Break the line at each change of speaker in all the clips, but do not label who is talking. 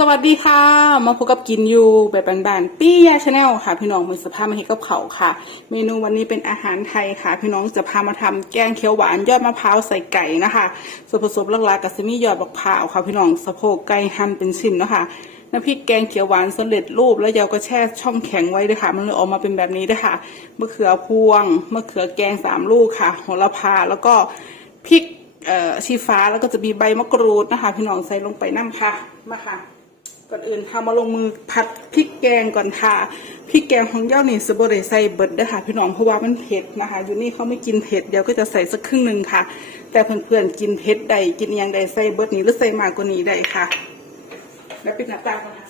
สวัสดีค่ะ มาพบกับกินอยู่แบบบานๆปี้ยาชาแนลค่ะ พี่น้องมือสภาพมาให้กับเขาค่ะ เมนูวันนี้เป็นอาหารไทยค่ะ พี่น้องจะพามาทำแกงเขียวหวานยอดมะพร้าวใส่ไก่นะคะส่วนผสมหลักๆกับซิมียอดบักพร้าวค่ะ พี่น้องสะโพกไก่หั่นเป็นชิ้นนะคะน้ำพริกแกงเขียวหวานสำเร็จรูปแล้วยาวก็แช่ช่องแข็งไว้ด้วยค่ะ มันเลยออกมาเป็นแบบนี้ด้วยค่ะมะเขือพวงมะเขือแกงสามลูกค่ะโหระพาแล้วก็พริกชีฟ้าแล้วก็จะมีใบมะกรูดนะคะ พี่น้องใส่ลงไปน้ำค่ะมาค่ะ ก่อนอื่นทำมาลงมือผัดพริกแกงก่อนค่ะพริกแกงของเย่านี่สบไดใส่เบิดเด้อค่ะพี่น้องเพราะว่ามันเผ็ดนะคะ อยู่นี่เขาไม่กินเผ็ดเดี๋ยวก็จะใส่สักครึ่งหนึ่งค่ะ แต่เพื่อนๆกินเผ็ดใดกินยังใดใส่เบิดนี้หรือใส่มากกว่านี้ได้ค่ะ แล้วปิดหน้าตาก่อนค่ะ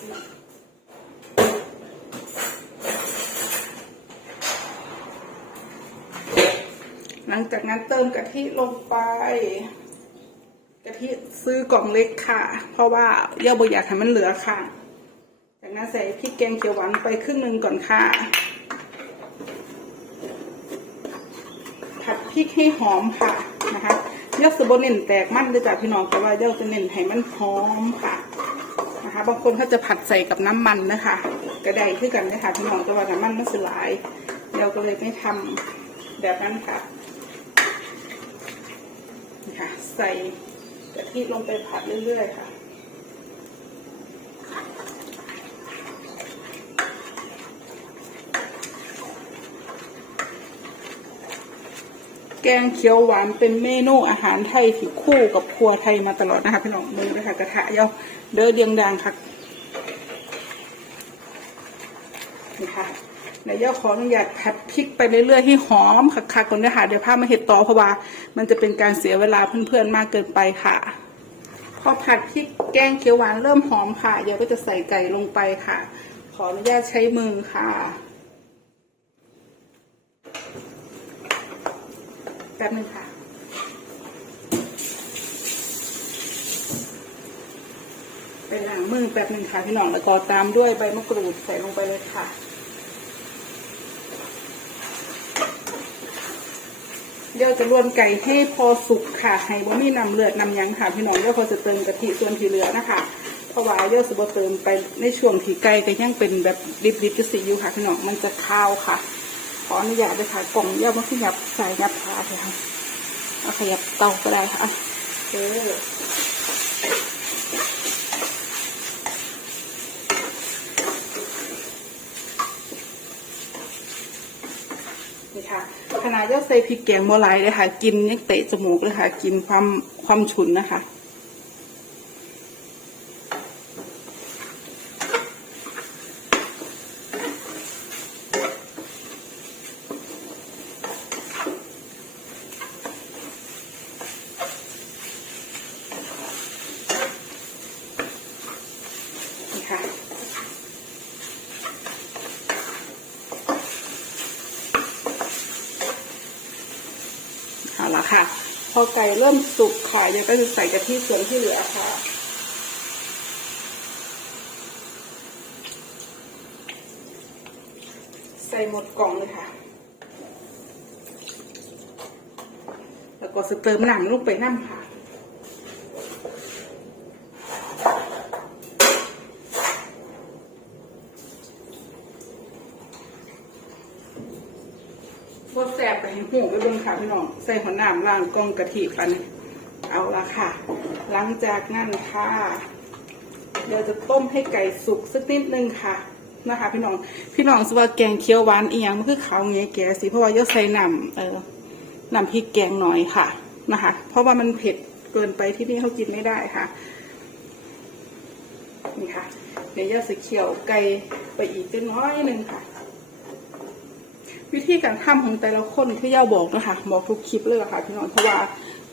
หลังจากนั้นเติมกะทิลงไปะทิซื้อกล่องเล็กค่ะ เพราะว่าเย่าบอยากให้มันเหลือค่ะ จากนั้นใส่พริกแกงเขียวหวานไปครึ่งหนึ่งก่อนค่ะ ผัดพริกให้หอมค่ะนะคะเย่าสบเน้นแตกมันเลยจ้ะพี่น้องแต่ว่าเย่าจะเน้นให้มันหอมค่ะนะคะบางคนเขาจะผัดใส่กับน้ำมันนะคะกระไดขึ้นกันนะคะพี่น้องแต่ว่าน้ำมันมันสลายเราก็เลยไม่ทำแบบนั้นค่ะนี่ค่ะใส่ กะทิลงไปผัดเรื่อยๆค่ะแกงเขียวหวานเป็นเมนูอาหารไทยที่คู่กับครัวไทยมาตลอดนะคะพี่น้องมือเลยค่ะกระทะเยาเด้อเดียงดังค่ะนี่ค่ะ เดี๋ยวเยาขออนุญาตผัดพริกไปเรื่อยๆให้หอมคักๆก่อนนะคะเดี๋ยวพามาเห็ดต่อเพราะว่ามันจะเป็นการเสียเวลาเพื่อนๆมากเกินไปค่ะ พอผัดพริกแกงเขียวหวานเริ่มหอมค่ะเดี๋ยวก็จะใส่ไก่ลงไปค่ะ ขออนุญาตใช้มือค่ะแป๊บนึงค่ะไปล้างมือแป๊บนึงค่ะพี่น้องแล้วก็ตามด้วยใบมะกรูดใส่ลงไปเลยค่ะ เดี๋ยวจะรวนไก่ให้พอสุกค่ะ ให้บ่มีน้ำเลือดน้ำยังค่ะพี่น้องเดี๋ยวพอจะเติมกะทิส่วนที่เหลือนะคะเพราะว่าเดี๋ยวจะบ่เติมไปในช่วงที่ไก่ก็ยังเป็นแบบดิบๆจะสีอยู่ค่ะพี่น้องมันจะคาวค่ะ ขออนุญาตเลยค่ะกล่องเดี๋ยวมาขยับใส่ยับพาเลยค่ะเอาขยับเตาก็ได้ค่ะเออนี่ค่ะ ขนาดยอดใส่พริกแกงโมไลายเลยค่ะ กินยังเตะจมูกเลยค่ะ กินความความฉุนนะคะ นี่ค่ะ เอาละค่ะ พอไก่เริ่มสุกค่ะเดี๋ยวก็จะใส่กะทิส่วนที่เหลือค่ะใส่หมดกล่องเลยค่ะ แล้วก็สเติมหนังลงไปน้ำค่ะ พวแสบไปให้หูไปเบิ่งค่ะพี่น้อง ใส่หัวหนามล้างกองกะทิกันเอาละค่ะ หลังจากนั้นค่ะเดี๋ยวจะต้มให้ไก่สุกสักนิดนึงค่ะนะคะ พี่น้อง พี่น้องสว่าแกงเขียวหวานเอียงมันคือเขาวเงี้ยแกสิเพราะว่าเยอะใส่น้ำเออน้ำพริกแกงหน่อยค่ะนะคะ เพราะว่ามันเผ็ดเกินไปที่นี่เขากินไม่ได้ค่ะนี่ค่ะเดี๋ยวเยอะจะเคี่ยวไก่ไปอีกจักน้อยหนึ่งค่ะ วิธีการทำของแต่ละคนที่ย่าบอกนะคะบอกทุกคลิปเลยอะค่ะพี่น้องเพราะว่า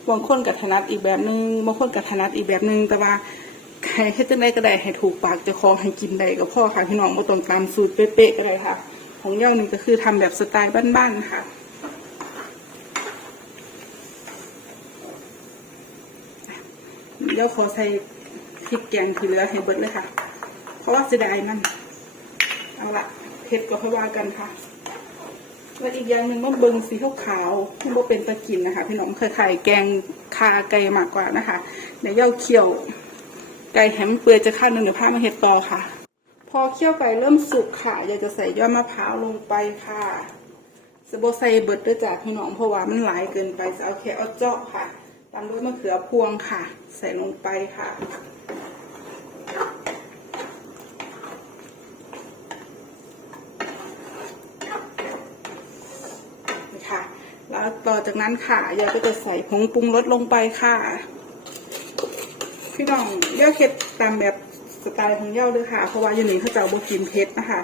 บางคนกับถนัดอีกแบบนึงบางคนกับถนัดอีกแบบนึงแต่ว่าใครแค่จะได้ก็ได้ให้ถูกปากจะคองให้กินได้ก็พ่อค่ะพี่น้องม่ต้องตามสูตรเป๊ะๆก็ได้ค่ะ ของย่าหนี่งก็คือทำแบบสไตล์บ้านๆค่ะเดี๋ยวขอใส่พริกแกงที่เหลือให้เบิดเลยค่ะ เพราะว่าเสียดายมันเอาละเผ็ดก็ค่อยว่ากันค่ะ แล้วอีกอย่างหนึ่งมันเบิงสีขาวๆมันบ่เป็นตะกินนะคะ พี่น้องเคยไข่แกงคาไก่มากกว่านะคะ เดี๋ยวเย่าเคี่ยวไก่แหมเปื่อยจะข้าวหนึ่งเดี๋ยวพามาเห็ดต่อค่ะ พอเคี่ยวไก่เริ่มสุกค่ะอยากจะใส่ยอดมะพร้าวลงไปค่ะสโบใส่เบิดด้วยจ้ะพี่น้องเพราะว่ามันหลายเกินไปจะเอาแค่เอาเจาะค่ะ ตามด้วยมะเขือพวงค่ะ ใส่ลงไปค่ะ นี่ค่ะ แล้ว ต่อจากนั้นค่ะยายก็จะใส่ผงปรุงรสลงไปค่ะ พี่น้องย่าเค็ดตามแบบสไตล์ของย่าเลยค่ะ เพราะว่าอยู่นี่เขาจะเอาบกินเผ็ดนะคะ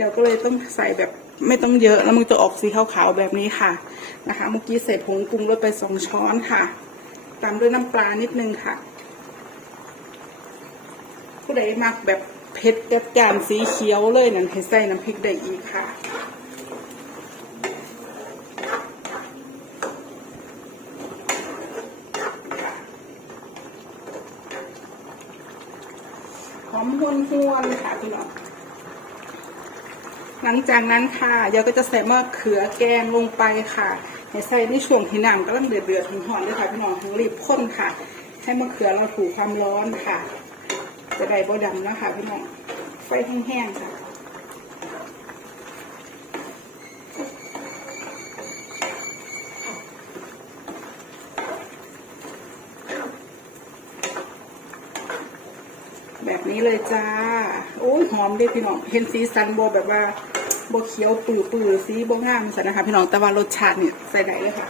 ย่าก็เลยต้องใส่แบบไม่ต้องเยอะแล้วมันจะออกสีขาวๆแบบนี้ค่ะนะคะ เมื่อกี้ใส่ผงปรุงรสไปสองช้อนค่ะ ตามด้วยน้ำปลานิดนึงค่ะ ผู้ใดมักแบบเผ็ดจัดจานสีเขียวเลยนั่นให้ใส่น้ำพริกได้อีกค่ะ หอม หวนวนๆค่ะพี่น้องหลังจากนั้นค่ะเดี๋ยวก็จะใส่มะเขือแกงลงไปค่ะให้ใส่ในช่วงที่หนังกำลังเดือดเดือดๆหอนๆเลยค่ะพี่น้องทั้งรีบข้นค่ะ ให้มะเขือเราถูกความร้อนค่ะ จะได้บ่ดำนะคะพี่น้องไฟแห้งๆค่ะ นี้เลยจ้า โอ้ยหอมเด้พี่น้อง เห็นสีสันโบแบบว่าโบเขียวปื้อปื้อสีโบงามสันนะคะพี่น้อง แต่ว่ารสชาติเนี่ยใส่ไหนเลยค่ะ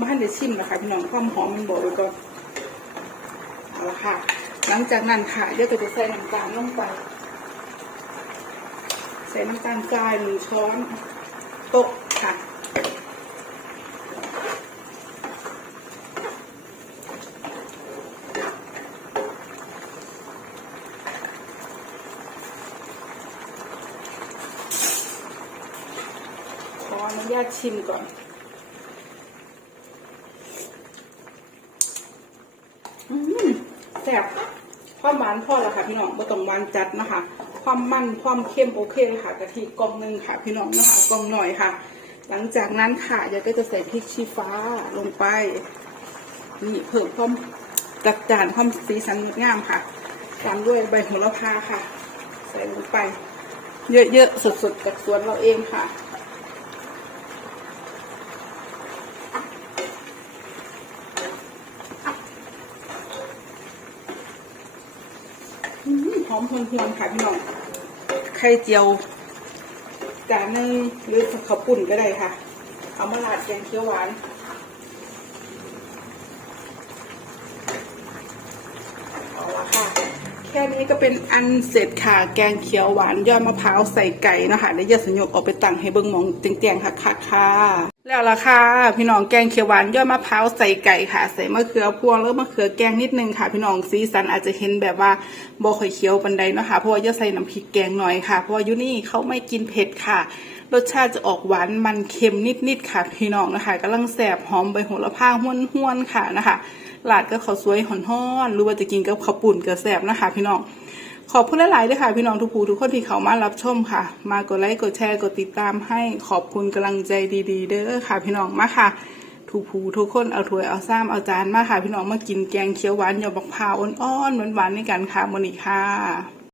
บ้านเดี๋ยวชิมนะคะพี่น้องความหอมมันบอกไว้ก่อนเอาละค่ะ หลังจากนั้นค่ะเดี๋ยวก็จะใส่น้ำตาลลงไป ใส่น้ำตาลทรายหนึ่งช้อนโต๊ะค่ะ ขออนุญาต ชิมก่อน อืมแซ่บความหวานพอแล้วค่ะ พี่น้องม่ต้องหวานจัดนะคะ ความมันความเข้มโอเคเลยค่ะกะทิกล่องหนึ่งค่ะ พี่น้องนะคะกล่องหน่อยค่ะ หลังจากนั้นค่ะยายก็จะใส่พริกชี้ฟ้าลงไปนี่เพิ่มความจัดจานความสีสันงามค่ะตามด้วยใบโหระพาค่ะ ใส่ลงไป เยอะๆสดๆจากสวนเราเองค่ะ อืม หอมหวนๆค่ะพี่น้องไข่เจียวจานหนึงหรือข้าวปุ่นก็ได้ค่ะ เอามาราดแกงเขียวหวานเอาละค่ะ แค่นี้ก็เป็นอันเสร็จค่ะ แกงเขียวหวานยอดมะพร้าวใส่ไก่นะคะเดี๋ยวจะสยกออกไปตั้งให้เบิ้งหมองแจงๆค่ะค่ะค่ะ แล้วล่ะค่ะ พี่น้องแกงเขียวหวานยอดมะพร้าวใส่ไก่ค่ะ ใส่มะเขือพวงแล้วมะเขือแกงนิดนึงค่ะ พี่น้องสีสันอาจจะเห็นแบบว่าบ่ค่อยเขียวปันใดเนาะคะเพราะว่าจะใส่น้ำพริกแกงหน่อยค่ะเพราะว่ายูนี่เขาไม่กินเผ็ดค่ะ รสชาติจะออกหวานมันเค็มนิดๆค่ะ พี่น้องนะคะกำลังแสบหอมใบโหระพาห้วนๆค่ะนะคะหลาดก็ข้าวสวยห่อนๆหรือว่าจะกินกับข้าวปุ่นก็แสบนะคะ พี่น้อง ขอบคุณหลายๆเลยค่ะ พี่น้องทุกผู้ทุกคนที่เขามารับชมค่ะ มากดไลค์กดแชร์กดติดตามให้ขอบคุณกำลังใจดีๆ เด้อค่ะ พี่น้องมาค่ะทุกผู้ทุกคนเอาถ้วยเอาซ้ำเอาจานมาค่ะ พี่น้องมากินแกงเขียวหวานหยอบักพร้าวอ่อนๆหวานๆในกันค่ะมนี้ค่ะ